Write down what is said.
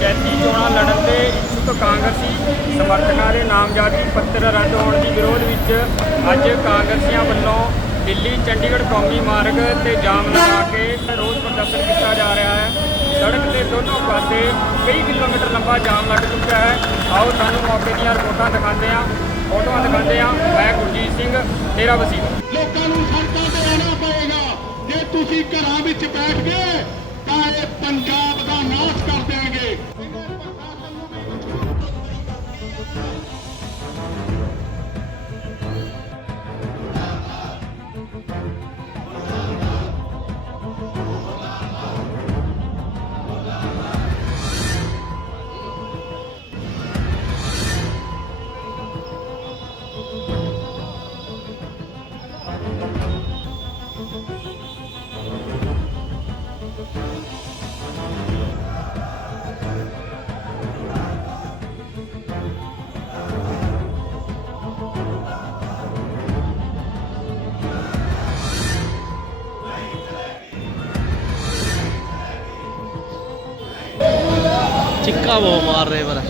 ਪੰਚਾਇਤੀ ਚੋਣਾਂ ਲੜਨ ਦੇ ਇੱਛੁਕ ਕਾਂਗਰਸੀ ਸਮਰਥਕਾਂ ਦੇ ਨਾਮਜ਼ਦਗੀ ਪੱਤਰ ਰੱਦ ਹੋਣ ਦੀ ਵਿਰੋਧ ਵਿੱਚ ਅੱਜ ਕਾਂਗਰਸੀਆਂ ਵੱਲੋਂ ਦਿੱਲੀ, ਚੰਡੀਗੜ੍ਹ ਕੌਮੀ ਮਾਰਗ ਤੇ ਜਾਮ ਲਗਾ ਕੇ ਰੋਸ ਪ੍ਰਦਰਸ਼ਨ ਕੀਤਾ ਜਾ ਰਿਹਾ ਹੈ। ਸੜਕ ਦੇ ਦੋਨੋਂ ਪਾਸੇ ਕਈ ਕਿਲੋਮੀਟਰ ਲੰਬਾ ਜਾਮ ਲੱਗ ਚੁੱਕਾ ਹੈ। ਆਓ ਤੁਹਾਨੂੰ ਮੌਕੇ ਦੀਆਂ ਰਿਪੋਰਟਾਂ ਦਿਖਾਉਂਦੇ ਹਾਂ। ਫੋਟੋਆਂ ਦਿਖਾਉਂਦੇ ਹਾਂ। ਮੈਂ ਗੁਰਜੀਤ ਸਿੰਘ ਤੇਰਾ ਵਸੀਲਾ। ਲੋਕਾਂ ਨੂੰ ਸੜਕਾਂ ਤੇ ਆਉਣਾ ਪਏਗਾ ਜੇ ਤੁਸੀਂ ਘਰਾਂ ਵਿੱਚ ਬੈਠ ਗਏ, ਤਾਂ ਇਹ ਪੰਜਾਬ ਦਾ ਨਾਸ਼ Thank you. ਚਿੱਕਾ ਬਹੁਤ ਮਾਰ ਰਹੇ ਪਰ।